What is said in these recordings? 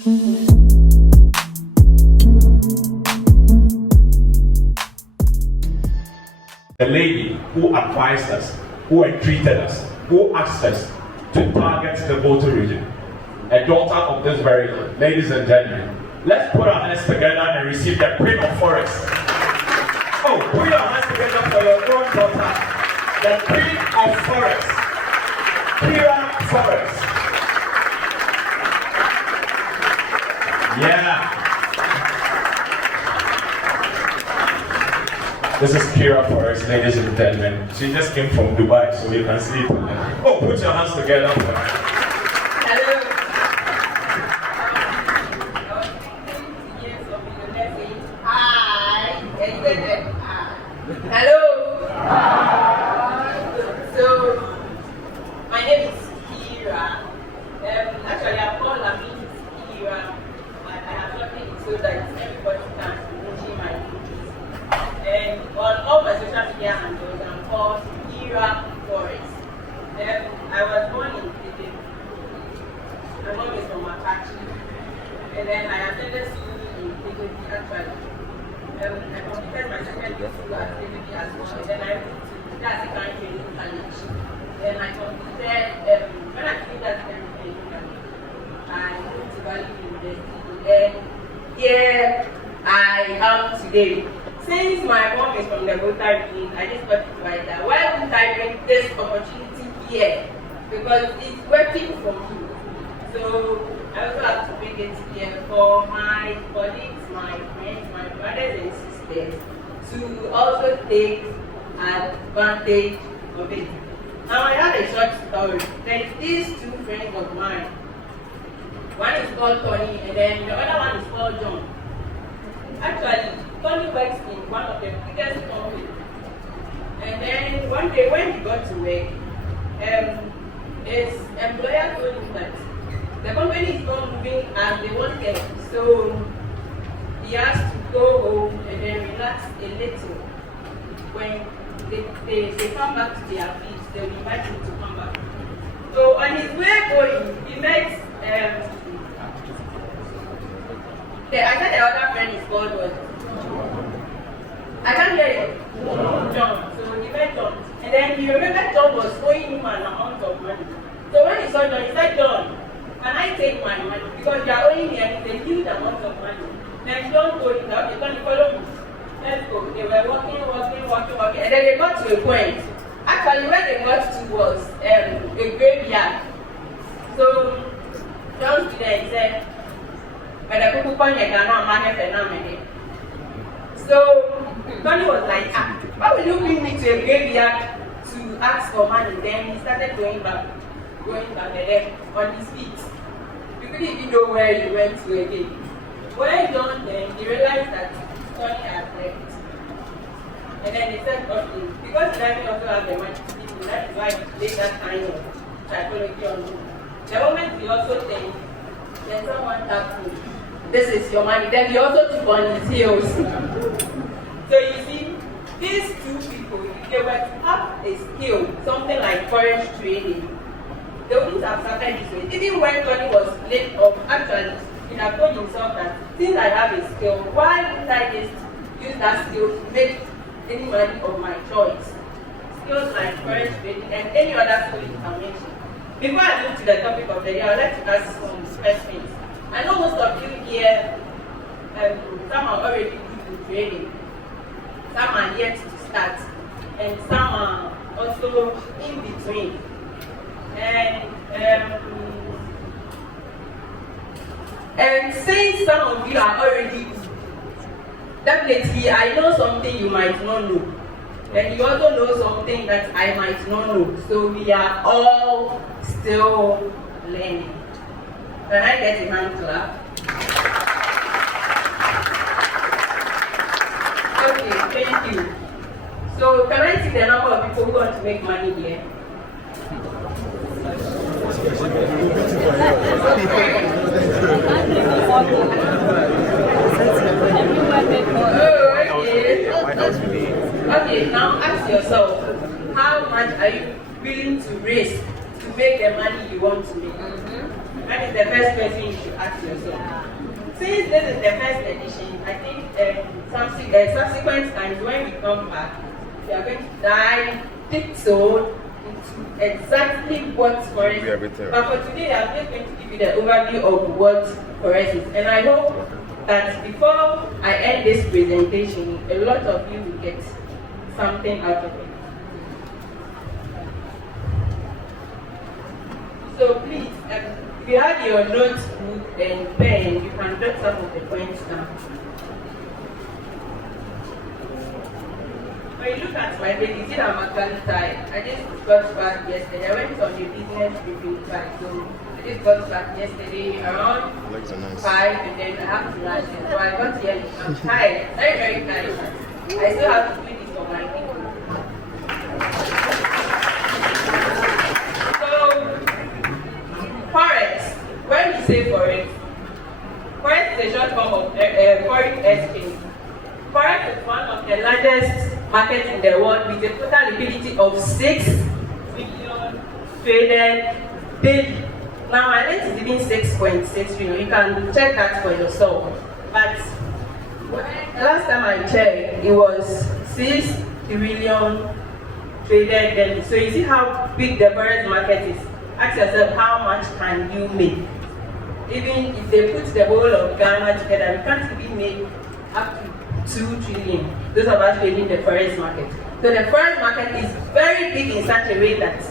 The lady who advised us, who entreated us, who asked us to target the Volta region, a daughter of this very land. Ladies and gentlemen, let's put our hands together and receive the Queen of Forex. Oh, put your hands together for your own daughter, the Queen of Forex, KiraForex. Yeah. This is KiraForex, ladies and gentlemen. She just came from Dubai, so you can see it. Oh, put your hands together for her. Hello. Hi. Hello. So, my name is Kira. Actually, I'm called Kira, but I have nothing so that everybody can see my pictures. And on all my social media handles, I'm called KiraForex. I was born in Italy. My mom is from Makachi. And then I attended school in Italy actually. I completed my secondary school activity as well. And then I moved to that secondary training college. Then I completed, when I finished that secondary training college, I moved to Valley University. And here I am today. Since my mom is from the Volta region, I just got it right there. Why wouldn't I bring this opportunity here? Because it's working for me. So I also have to bring it here for my colleagues, my friends, my brothers and sisters to also take advantage of it. Now I have a short story. There is these two friends of mine. One is called Tony and then the other one is called John. Actually, Tony works in one of the biggest companies. And then one day when he got to work, his employer told him that the company is not moving as they wanted. So he has to go home and then relax a little. When they come back to their feet, they will invite him to come back. So on his way going, he met I said the other friend is called what? I can't hear you. John. So he met John. And then he remembered John was owing him an amount of money. So when he saw John, he said, John, can I take my money? Because you are owing me and it's a huge amount of money. Then John told him, okay, can you follow me? Let's go. They were walking. And then they got to a point. Actually, where they got to was a graveyard. So John stood there and said, so Tony was like, why will you bring me to a graveyard to ask for money? Then he started going back and then on his feet. You couldn't even know where he went to again. When John then he realized that Tony had left. And then he said, okay, because he doesn't also have the money to people, that is why he played that kind of psychology on him. The moment he also thinks, then someone tapped him. This is your money. Then he also took on his heels. So you see, these two people, if they were to have a skill, something like forex trading, they wouldn't have started this way. Even when Tony was laid off, actually, he had told himself that since I have a skill, why wouldn't I just use that skill to make any money of my choice? Skills like forex trading and any other skill you can mention. Before I move to the topic of the day, I would like to ask some questions. I know most of you here, some are already good in trading, some are yet to start, and some are also in between. And since some of you are already good, definitely I know something you might not know. And you also know something that I might not know. So we are all still learning. Can I get a hand clap? Okay, thank you. So can I see the number of people who want to make money here? Okay, now ask yourself, how much are you willing to risk to make the money you want to make? That is the first question you should ask yourself. Since this is the first edition, I think subsequent times when we come back, we are going to dive deep so into exactly what Forex is. But for today, I'm just going to give you the overview of what Forex is. And I hope that before I end this presentation, a lot of you will get something out of it. So please, if you have your notebook and pen, you can jot some of the points down. When you look at my face, you see that I'm actually tired. I just got back yesterday. I went on a business review back, so I just got back yesterday around 5, and then I have to rush. So I got here, I'm tired, very, very tired. I still have to do this for my people. So, Forex. When we say Forex, Forex is a short form of foreign exchange. Forex is one of the largest markets in the world with a total liquidity of 6 billion traded daily. Now, my rate is even 6.6 trillion. You can check that for yourself. But last time I checked, it was 6 trillion traded daily. So you see how big the Forex market is. Ask yourself, how much can you make? Even if they put the whole of Ghana together, we can't even make up to 2 trillion. Those of us trading the Forex market. So the Forex market is very big in such a way that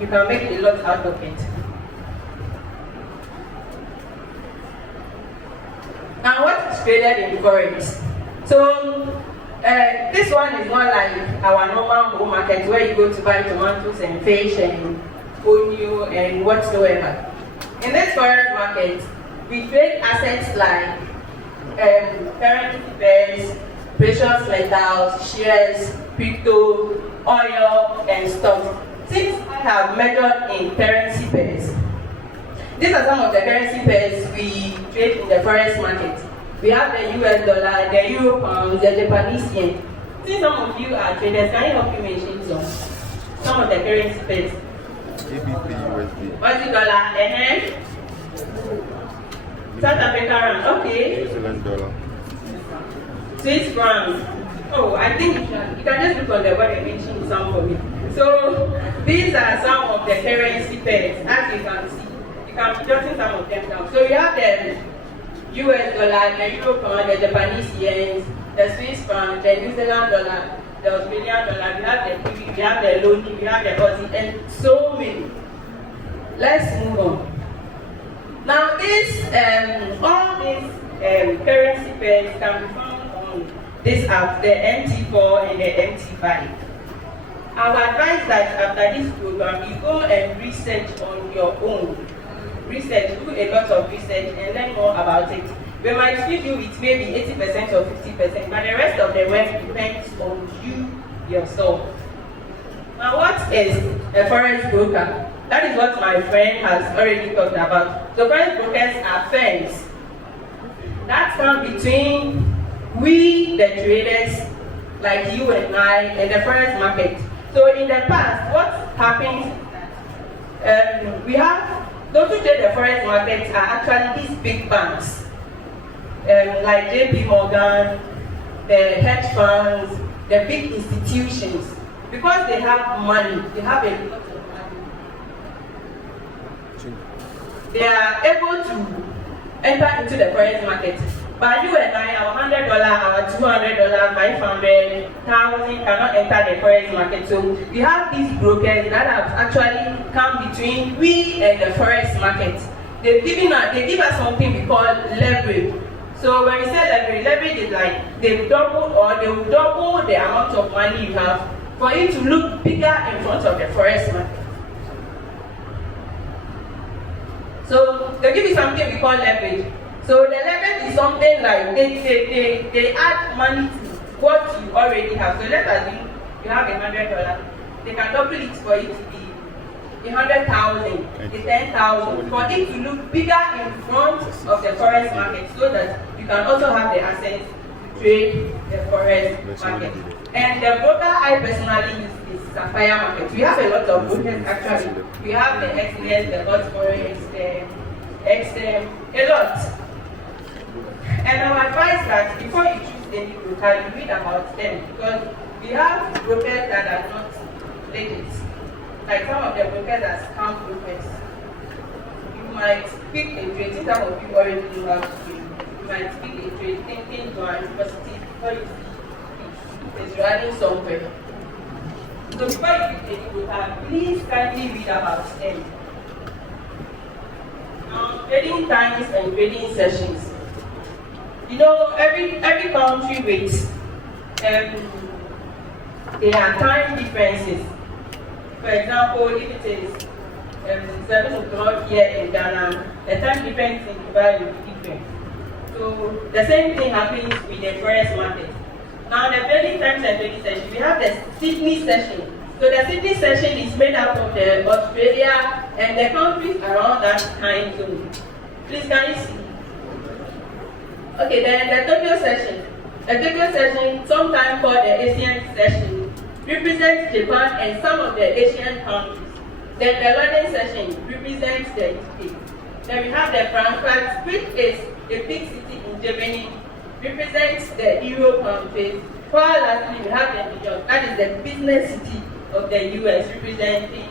you can make a lot out of it. Now, what is traded in Forex? So this one is not like our normal home market where you go to buy tomatoes and fish and onion and whatsoever. In this Forex market, we trade assets like currency pairs, precious metals, shares, crypto, oil, and stocks. Since I have measured in currency pairs, these are some of the currency pairs we trade in the Forex market. We have the US dollar, the euro pound, the Japanese yen. Since some of you are traders, can you help me mention some of the currency pairs? GBP, USD. Aussie dollar, South Africa rand, okay. New Zealand dollar. Swiss francs. Oh, I think you can just look on the board and mention some for me. So these are some of the currency pairs, as you can see. You can be jotting some of them down. So we have the US dollar, the euro pound, the Japanese yen, the Swiss franc, the New Zealand dollar, the Australian dollar, we have the kiwi, we have the loni, we have the Aussie, and so many. Let's move on. Now, all these currency pairs can be found on this app, the MT4 and the MT5. I would advise that after this program, you go and research on your own. Research, do a lot of research and learn more about it. We might feed you with maybe 80% or 50%, but the rest of the work depends on you yourself. Now, what is a Forex broker? That is what my friend has already talked about. So Forex brokers are firms that stand between we, the traders, like you and I, and the Forex market. So in the past, what happens is that we have, those who trade the Forex market are actually these big banks, like JP Morgan, the hedge funds, the big institutions. Because they have money, they have a lot of money, they are able to enter into the Forex market. But you and I, our $100, our $200, 500,000 cannot enter the Forex market. So we have these brokers that have actually come between we and the Forex market. They give us something we call leverage. So when we say leverage is like they will double the amount of money you have for you to look bigger in front of the Forex market. So they give you something we call leverage. So the leverage is something like they add money to what you already have. So let's assume you have $100. They can double it for it to be 100,000, 10,000, for it to look bigger in front of the Forex market, so that you can also have the assets to trade the Forex market. And the broker I personally use is sapphire market. We have a lot of brokers actually. We have the XDS, the Volta Forex, the XM, a lot. And I would advise that before you choose any broker, you read about them because we have brokers that are not legit. Like some of the brokers are scam brokers. You might pick a trade, since some of you already know how to trade. You might pick a trade thinking you are positive before you see it's running somewhere. So before you pick any broker, please kindly read about them. Trading times and trading sessions. You know, every country rates, there are time differences. For example, if it is 7 o'clock here in Ghana, the time difference in Dubai will be different. So the same thing happens with the forex market. Now the trading times and trading session, we have the Sydney session. So the Sydney session is made up of the Australia and the countries around that time zone. Please can you see? Okay, then the Tokyo session. The Tokyo session, sometimes called the Asian session, represents Japan and some of the Asian countries. Then the London session represents the UK. Then we have the Frankfurt, which is a big city in Germany, represents the Euro countries. While lastly, we have the New York, that is the business city of the US, representing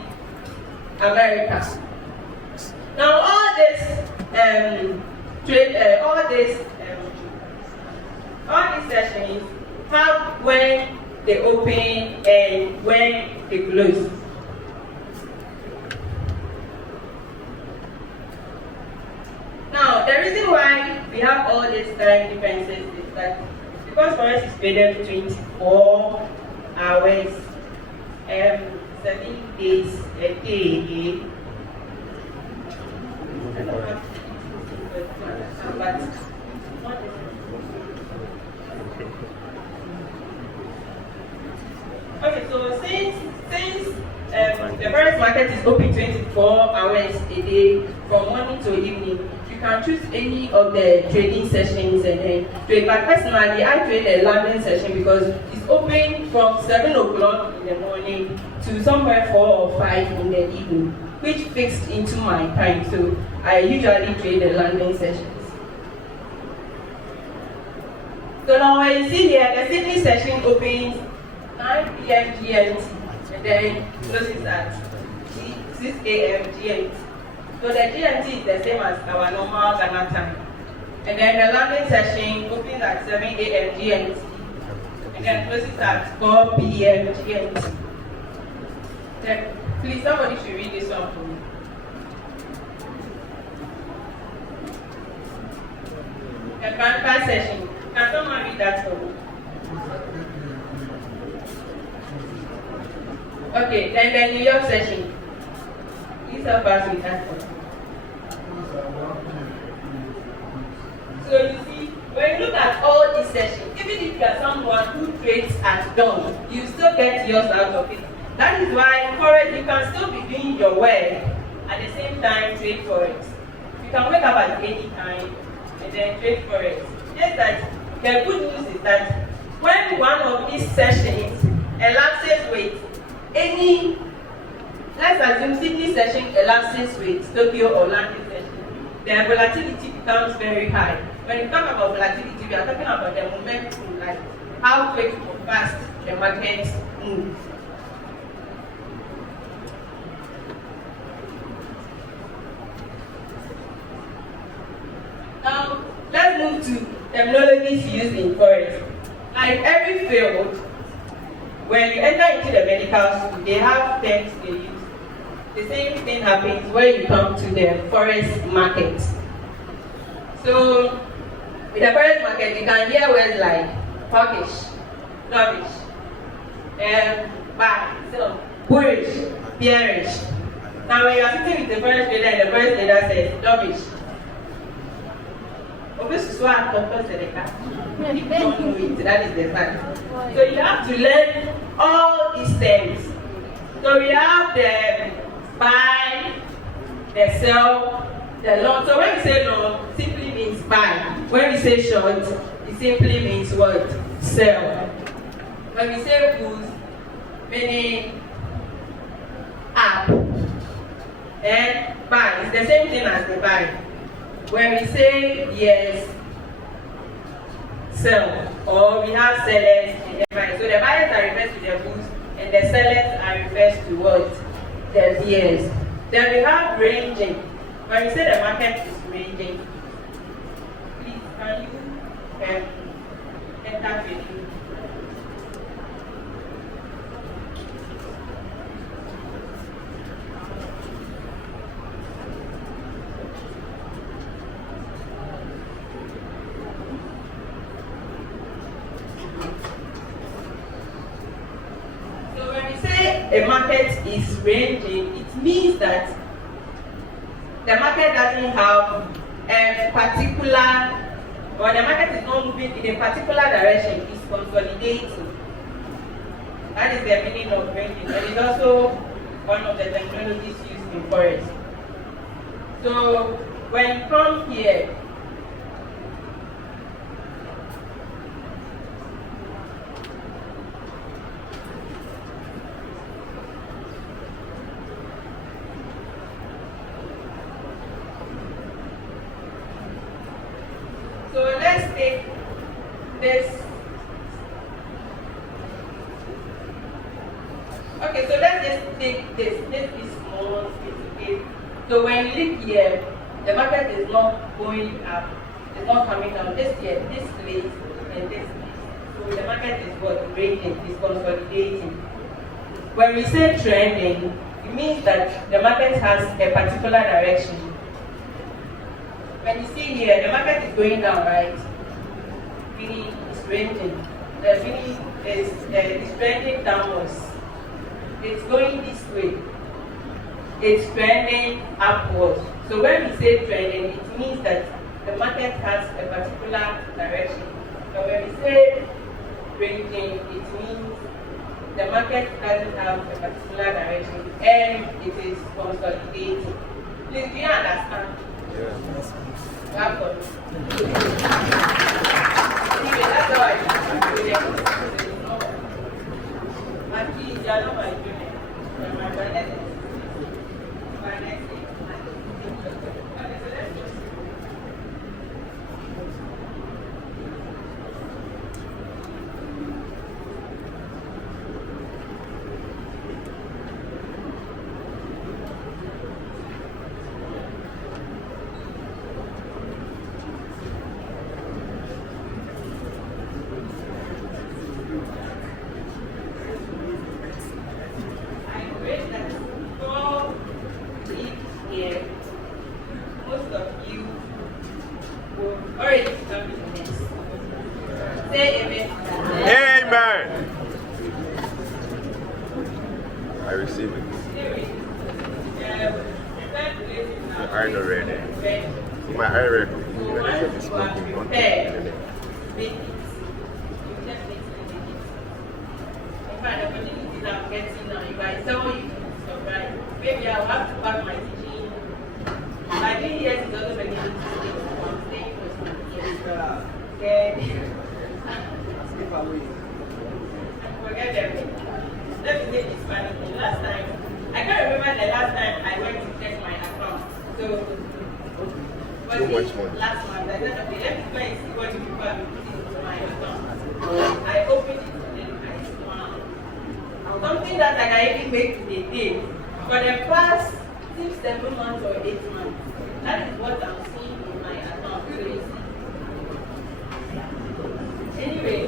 America. Now, all these sessions have when they open and when they close. Now, the reason why we have all these time differences is that because Forex is traded 24 hours, 7 days a day. Okay, so since the forex market is open 24 hours a day from morning to evening, you can choose any of the trading sessions and then trade. But personally, I trade a London session because it's open from 7 o'clock in the morning to somewhere 4 or 5 in the evening, which fixed into my time. So I usually trade the London sessions. So now when you see here, the Sydney session opens 9 p.m. GMT and then closes at 6 a.m. GMT. So the GMT is the same as our normal Ghana time. And then the London session opens at 7 a.m. GMT and then closes at 4 p.m. GMT. Then please, somebody should read this one for me. The Frankfurt session. Can someone read that for me? Okay, then the New York session. Please help us with that one. So you see, when you look at all these sessions, even if you are someone who trades at dawn, you still get yours out of it. That is why Forex, you can still be doing your work at the same time trade Forex. You can wake up at any time and then trade Forex. Just that the good news is that when one of these sessions elapses with any, let's assume Sydney session elapses with Tokyo or London session, the volatility becomes very high. When you talk about volatility, we are talking about the momentum, like how quick or fast the markets move. Now, let's move to terminologies used in Forex. Like every field, when you enter into the medical school, they have terms they use. The same thing happens when you come to the Forex market. So, with the Forex market, you can hear words like hawkish, dovish, buy, sell, bullish, bearish. Now, when you are sitting with the Forex trader and the Forex trader says dovish, obviously, that is the fact. So you have to learn all these terms. So we have the buy, the sell, the long. So when we say long, simply means buy. When we say short, it simply means what? Sell. When we say bulls, meaning up, then buy. It's the same thing as the buy. When we say yes, sell, or we have sellers and the buyers. So the buyers are referred to the goods and the sellers are referred to what? The years. Then we have ranging. When we say the market is ranging, please can you enter with you? A market is ranging, it means that the market doesn't have a particular, or the market is not moving in a particular direction, it's consolidating. That is the meaning of ranging. And it's also one of the technologies used in Forex. So when you come here, so let's take this. Okay, so let's just take this. This is small, okay? So when you look here, the market is not going up, it's not coming down. This here, this place, and this place. So the market is what? Ranging, is consolidating. When we say trending, it means that the market has a particular direction. When you see here, the market is going down, right? Really, it's ranging. The really is trending downwards. It's going this way. It's trending upwards. So when we say trending, it means that the market has a particular direction. So when we say ranging, it means the market doesn't have a particular direction and it is consolidating. Please, do you understand? Yes. Anyway, that's how I do it. My kids, they are not my children. They are my brothers. My next thing. Okay, so let's go. Most of you will already come to this. Say amen. Amen. I receive it. My eye not ready. My eye ready. When I get this smoking, you want to make it. You just need to make it. In fact, the opportunities I'm getting now, if I tell you to surprise, maybe I'll have to pack my teaching. My 3 years is also beginning to stay. I'm staying for some years. Then, forget them. Let me take this money. Last time, I can't remember the last time I went to check my account. So, Too much money. Last month, I said, okay, let me go and see what you people have been putting into my account. I opened it and I smiled. Something that I can even make in a day. For the past 6, 7 months or 8 months, that is what I'm seeing in my account. So you see. Anyway.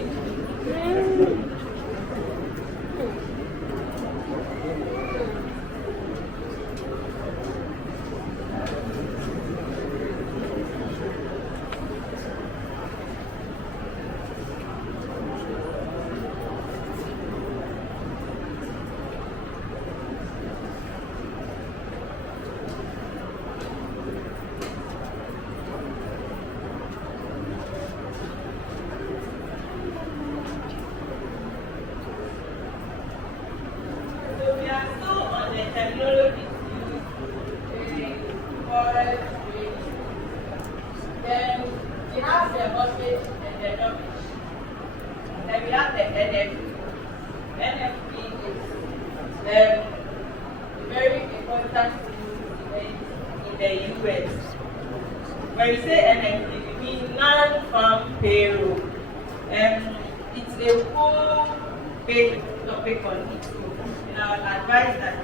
Technology used Forex trading. Then we have the mortgage and the mortgage. Then we have the NFP. NFP is very the US. When you say NFP, you mean non-farm payroll. It's a full big topic on it. So, I would advise that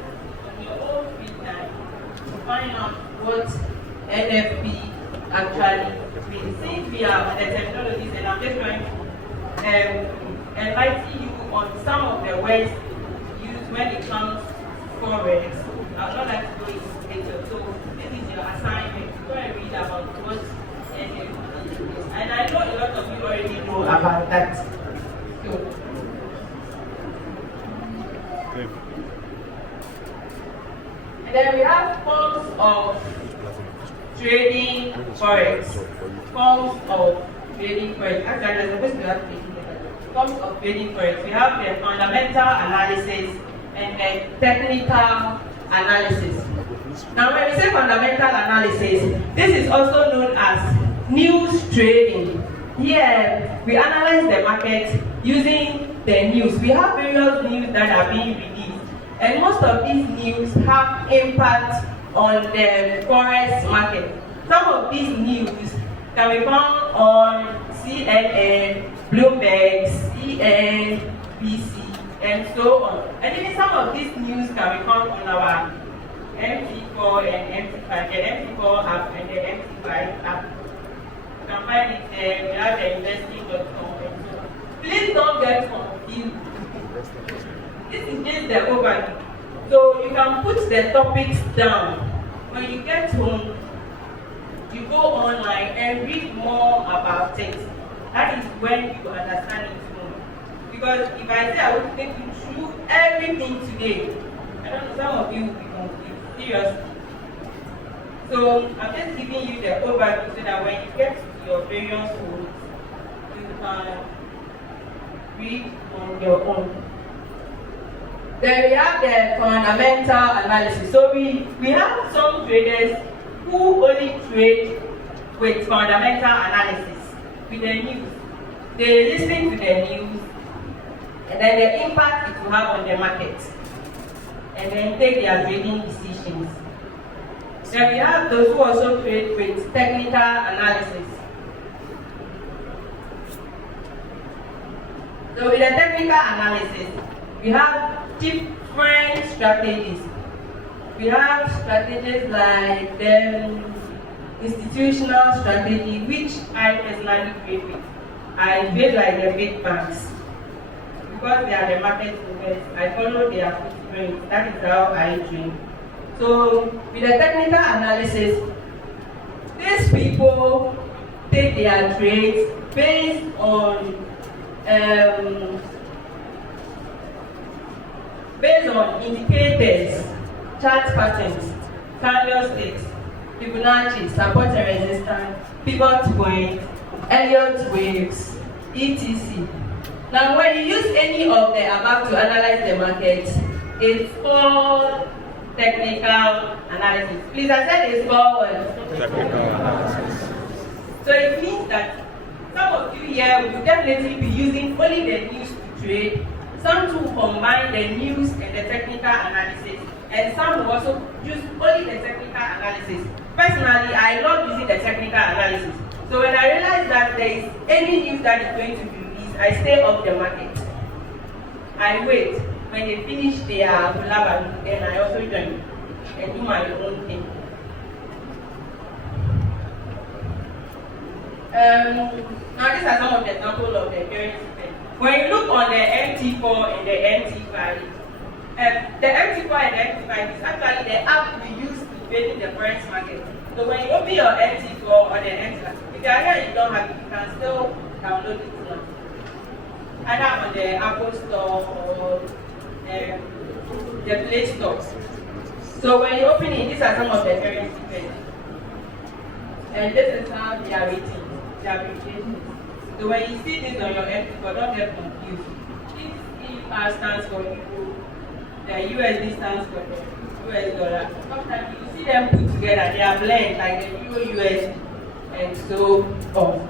on your own free time to find out what NFP actually means. Since we are on the terminologies, and I'm just trying to enlighten you on some of the words used when it comes to Forex. I would not like to go into detail. So this is your assignment. Go and read about what NFP is. And I know a lot of you already know about that. So, and then we have forms of trading Forex. Forms of trading Forex. Actually, there's supposed to have forms of trading Forex. We have the fundamental analysis and the technical analysis. Now, when we say fundamental analysis, this is also known as news trading. Here, we analyze the market using the news. We have various news that are being released, and most of these news have impact on the Forex market. Some of these news can be found on CNN, Bloomberg, CNBC, and so on. And even some of these news can be found on our MT4 and MT5, the MT4 app and the MT5 app. You can find it there. We have the investing.com and so on. Please don't get confused. This is just the overview. So you can put the topics down. When you get home, you go online and read more about it. That is when you understand it more. Because if I say I will take you through everything today, I don't know, some of you will be confused. Seriously. So I'm just giving you the overview so that when you get to your various tools, you can read on your own. Then we have the fundamental analysis. So we have some traders who only trade with fundamental analysis, with the news. They listen to the news and then the impact it will have on the market, and then take their trading decisions. Then we have those who also trade with technical analysis. So with the technical analysis, we have different strategies. We have strategies like the institutional strategy, which I personally trade with. I trade like the big banks. Because they are the market movers, I follow their footprint. That is how I trade. So with the technical analysis, these people take their trades based on indicators, chart patterns, candlesticks, Fibonacci, support and resistance, pivot point, Elliott waves, etc. Now, when you use any of the above to analyze the market, it's called technical analysis. Please, I said it's called what? Technical analysis. So it means that some of you here will definitely be using only the news to trade. Some to combine the news and the technical analysis, and some will also use only the technical analysis. Personally, I love using the technical analysis. So when I realize that there is any news that is going to be released, I stay off the market. I wait. When they finish their collaboration, then I also join and do my own thing. Now these are some of the examples of the currency pair. When you look on the MT4 and the MT5, the MT4 and the MT5 is actually the app we use to trade in the forex market. So when you open your MT4 or the MT5, if you are here and you don't have it, you can still download it now. Either on the Apple Store or the Play Store. So when you open it, these are some of the currency pairs. And this is how they are rating, their abbreviations. So when you see this on your MT4, don't get confused. This ER stands for Euro, the USD stands for the US dollar. Sometimes you see them put together, they are blend like the Euro USD and so on.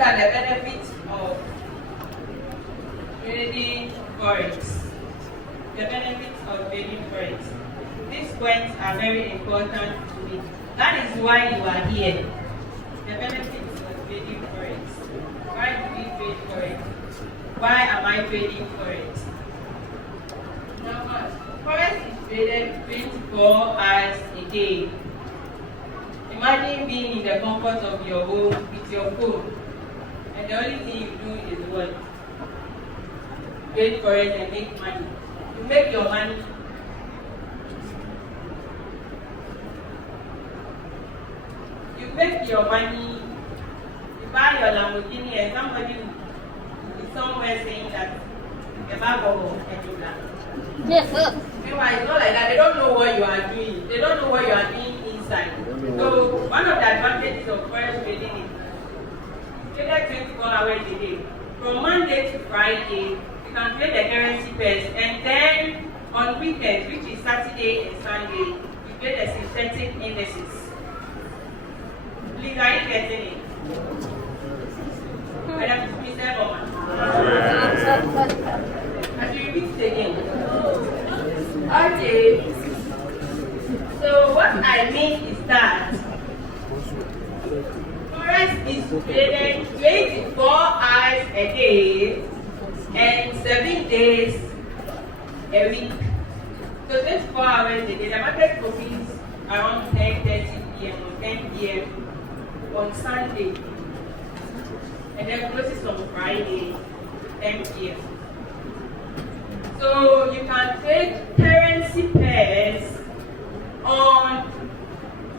look at the benefits of trading Forex. The benefits of trading Forex. These points are very important to me. That is why you are here. The benefits of trading Forex. Why do we trade Forex? Why am I trading Forex? Now, Forex is traded 24 hours a day. Imagine being in the comfort of your home with your phone, and the only thing you do is what? Trade Forex and make money. You make your money. You make your money. You buy your Lamborghini, and somebody is somewhere saying that the bag of Meanwhile, it's not like that. They don't know what you are doing. They don't know what you are doing inside. So one of the advantages of forex trading is traded 24 hours a day. From Monday to Friday, you can trade the currency pairs, and then on weekends, which is Saturday and Sunday, you trade the synthetic indices. Please, are you getting it? Madam, Mr. Bowman. As you repeat it again. Okay. So what I mean is that Forex is traded 24 hours a day and 7 days a week. So 24 hours a day. The market opens around 10:30 p.m. or 10 p.m. on Sunday, and then closes on Friday 10 p.m. So you can trade currency pairs on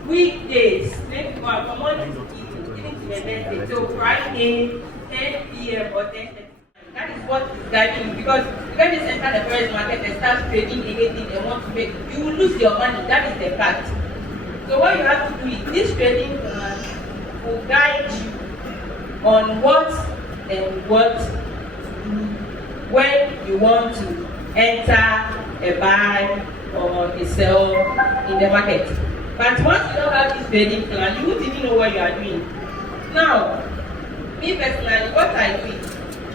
weekdays, from morning to evening to the next day. So Friday 10 p.m. or 10:30. That is what is guiding you, because you can't just enter the forex market and start trading anything they want to make. You will lose your money. That is the fact. So what you have to do is this trading plan will guide you on what and what to do when you want to enter a buy or a sell in the market. But once you don't have this trading plan, you won't even know what you are doing. Now, me personally, what I do is,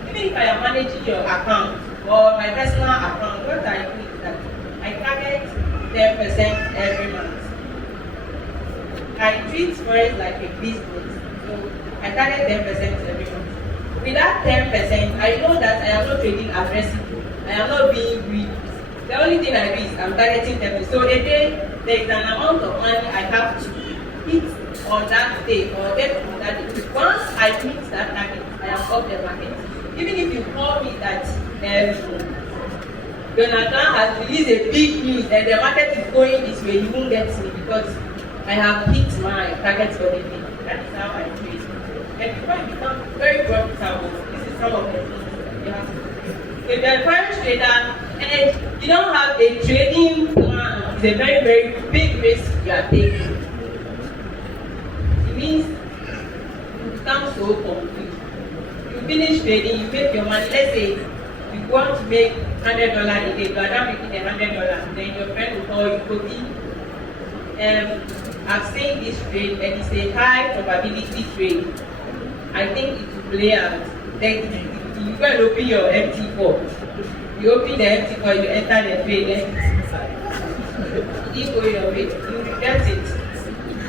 even if I am managing your account or my personal account, what I do is that I target 10% every month. I treat Forex like a business, so I target 10% every month. With that 10%, I know that I am not trading aggressively. I am not being greedy. The only thing I do is I'm targeting 10%. So a day, there is an amount of money I have to hit on that day or get on that day. Once I hit that target, I am off the market. Even if you call me that Donald Trump has released a big news and the market is going this way, you won't get me because I have hit my target for the day. That is how I trade. And before it becomes very profitable, this is some of the things you have to do. If you're a forex trader and you don't have a trading plan, it's a very, very big risk you are taking. It means you become so confused. You finish trading, you make your money. Let's say you want to make $100 a day, you are not making $100. Then your friend will call you, Kobe. I've seen this trade and it's a high probability trade. I think it will play out. Then you go and open your MT4. You open the MT4, you enter the trade, then you go your way, you regret it.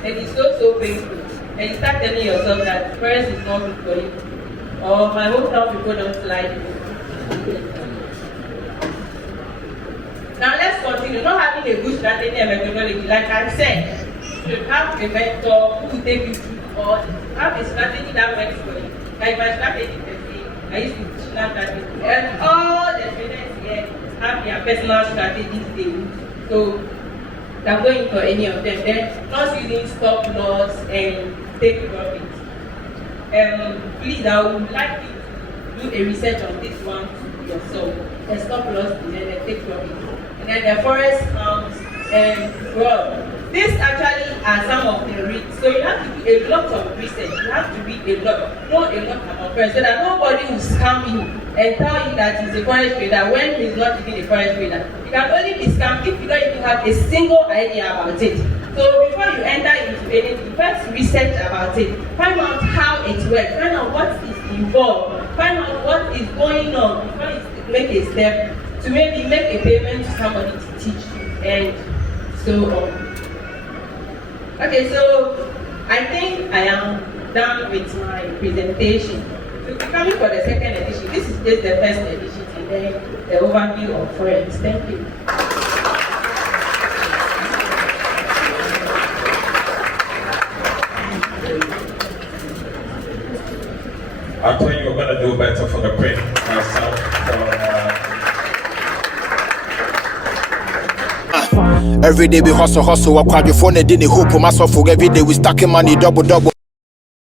And it's so painful. And you start telling yourself that Forex is not good for you. Or my hometown people don't like you. Now let's continue. Not having a good strategy and methodology, like I said, you should have a mentor who will take you through or have a strategy that works for you. Like my strategy per se, I used to teach that strategy. And all the traders here have their personal strategies they use. So I'm going for any of them. Then not using stop loss and take profit. Please, I would like you to do a research on this one yourself. The stop loss and then the take profit. And then the forex counts and well. These actually are some of the risks. So you have to do a lot of research. You have to read a lot, know a lot about forex, so that nobody will scam you and tell you that he's a forex trader when he's not even a forex trader. You can only be scammed if you don't even have a single idea about it. So before you enter into anything, first research about it. Find out how it works. Find out what is involved. Find out what is going on before you make a step to maybe make a payment to somebody to teach you and so on. Okay, so I think I am done with my presentation. We'll be coming for the second edition. This is just the first edition and then the overview of Forex. Thank you. I thought you were going to do better for the print myself. Every day we hustle, I quadrifone, didn't hope myself for every day we stacking money double.